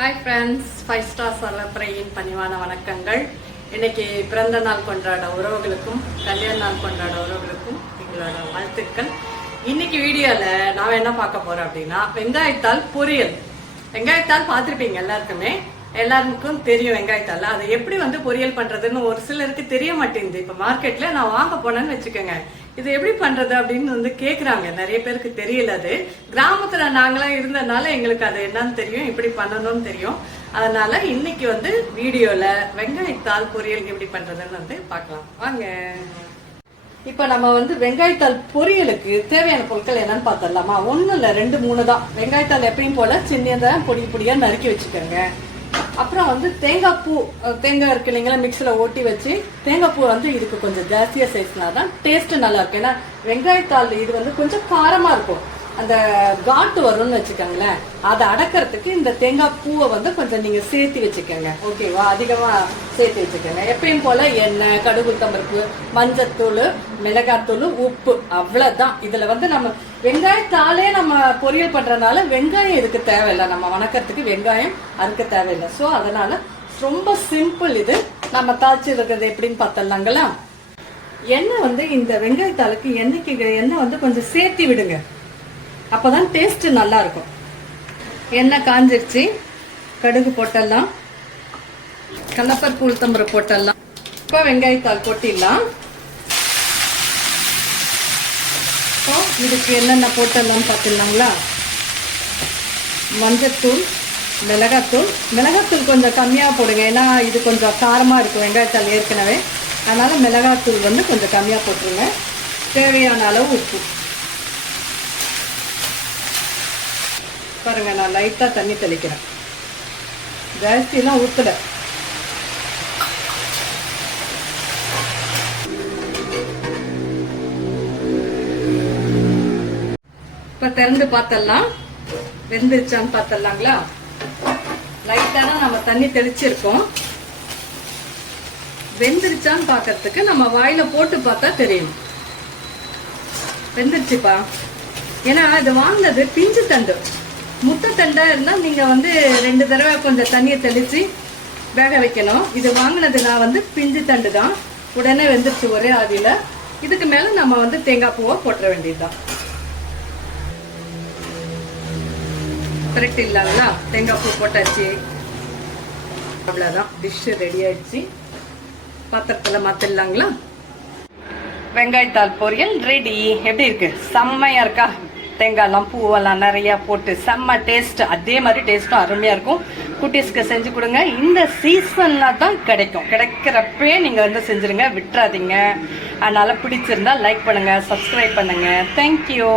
Hi friends five star சலப்பறையின் பணிவான வணக்கங்கள். இன்னைக்கு பிறந்த நாள் கொண்டாட உறவுகளுக்கும் கல்யாண நாள் கொண்டாட உறவுகளுக்கும் எங்களோட வாழ்த்துக்கள். இன்னைக்கு வீடியோவில் நான் என்ன பார்க்க போகிறோம் அப்படின்னா வெங்காயத்தால் பொரியல். வெங்காயத்தால் பார்த்துருப்பீங்க எல்லாருக்குமே. எல்லாருக்கும் தெரியும் வெங்காயத்தால். அதை எப்படி வந்து பொரியல் பண்றதுன்னு ஒரு சிலருக்கு தெரிய மாட்டேங்குது. இப்போ மார்க்கெட்ல நான் வாங்க போனேன்னு வச்சுக்கோங்க. இது எப்படி பண்றது அப்படின்னு வந்து கேக்குறாங்க. நிறைய பேருக்கு தெரியல அது. கிராமத்துல நாங்களாம் இருந்ததுனால எங்களுக்கு அது என்னன்னு தெரியும். இப்படி பண்ணணும்னு தெரியும். அதனால இன்னைக்கு வந்து வீடியோல வெங்காயத்தால் பொரியல் எப்படி பண்றதுன்னு வந்து பார்க்கலாம். வாங்க. இப்ப நம்ம வந்து வெங்காயத்தால் பொரியலுக்கு தேவையான பொருட்கள் என்னன்னு பார்த்தரலாமா ஒன்றும் இல்ல ரெண்டு மூணு தான். வெங்காயத்தால் எப்பயும் போல சின்னதாக பொடி பொடியா நறுக்கி வச்சுக்கோங்க. அப்புறம் வந்து தேங்காய் பூ தேங்காய் இருக்கு இல்லைங்களா மிக்சியில் ஓட்டி வச்சு தேங்காய் பூ வந்து இதுக்கு கொஞ்சம் ஜாஸ்தியாக சேர்த்துனா தான் டேஸ்ட்டு நல்லா இருக்கும். ஏன்னா வெங்காயத்தாள் இது வந்து கொஞ்சம் காரமாக இருக்கும். அந்த காட்டு வரும்னு வச்சுக்கோங்களேன் அதை அடக்கிறதுக்கு இந்த தேங்காய் பூவை வந்து கொஞ்சம் நீங்க சேர்த்து வச்சுக்கோங்க. ஓகேவா அதிகமா சேர்த்து வச்சுக்கோங்க. எப்பயும் போல எண்ணெய் கடுகு தம்பருப்பு மஞ்சத்தூள் மிளகாத்தூள் உப்பு அவ்வளவுதான். இதுல வந்து நம்ம வெங்காயத்தாலே நம்ம பொரியல் பண்றதுனால வெங்காயம் இதுக்கு தேவையில்லை. நம்ம வணக்கத்துக்கு வெங்காயம் அறுக்க தேவையில்லை. ஸோ அதனால ரொம்ப சிம்பிள் இது. நம்ம தாளிச்சு இருக்கிறது எப்படின்னு பார்த்தலாங்களா எண்ணெய் வந்து இந்த வெங்காயத்தாளுக்கு எண்ணெய்க்கு எண்ணெய் வந்து கொஞ்சம் சேர்த்தி விடுங்க. அப்பதான் டேஸ்ட் நல்லா இருக்கும் எண்ணெய் காஞ்சிருச்சு. கடுகு போட்டலாம் கடலப்பருப்பு உளுத்தம்பரை போட்டலாம் இப்போ வெங்காயத்தால் கொட்டிடலாம். இப்போ இதுக்கு என்னென்ன போட்டலாம் பார்த்துடலாங்களா? மஞ்சத்தூள் மிளகாத்தூள். மிளகாத்தூள் கொஞ்சம் கம்மியாக போடுங்க. ஏன்னா இது கொஞ்சம் காரமாக இருக்கும். வெங்காயத்தால் ஏற்கனவே. அதனால் மிளகாத்தூள் வந்து கொஞ்சம் கம்மியாக போட்டுருங்க. தேவையான அளவு உப்பு. பாருங்க நான் லைட்டாக தண்ணி தெளிக்கிறேன். ஜாஸ்தியெல்லாம் ஊற்றலை இப்போ திறந்து பார்த்தலாம். வெந்துருச்சான்னு பார்த்தலாங்களா? லைட்டாக தான் நம்ம தண்ணி தெளிச்சிருக்கோம். வெந்துருச்சான்னு பார்க்கறதுக்கு நம்ம வாயில போட்டு பார்த்தா தெரியும். வெந்துருச்சுப்பா. ஏன்னா இது வாங்கினது பிஞ்சு தண்டு. முட்டை இருந்தால் நீங்கள் வந்து ரெண்டு தடவை கொஞ்சம் தண்ணியை தெளித்து வேக வைக்கணும். இது வாங்கினது நான் வந்து பிஞ்சு தண்டு தான். உடனே வெந்துருச்சு ஒரே ஆதியில் இதுக்கு மேலே நம்ம வந்து தேங்காய் பூவை போட்டுற வேண்டியதுதான். கரெக்ட் இல்லாங்களா தேங்காய் பூ போட்டாச்சு. அவ்வளோதான் டிஷ்ஷு ரெடி ஆயிடுச்சு. பாத்திரத்தில் மாற்றிடலாங்களா வெங்காயத்தால் பொரியல் ரெடி எப்படி இருக்கு? செம்மையா இருக்கா? தேங்காய்லாம் பூவெல்லாம் நிறையா போட்டு செம்ம டேஸ்ட் அதே மாதிரி டேஸ்ட்டும் அருமையாக இருக்கும். குட்டீஸ்க்கு செஞ்சு கொடுங்க. இந்த சீசனில் தான் கிடைக்கும். கிடைக்கிறப்பே நீங்கள் வந்து செஞ்சுருங்க. விட்டுறாதீங்க. அதனால் பிடிச்சிருந்தா லைக் பண்ணுங்கள் சப்ஸ்கிரைப் பண்ணுங்கள் தேங்க்யூ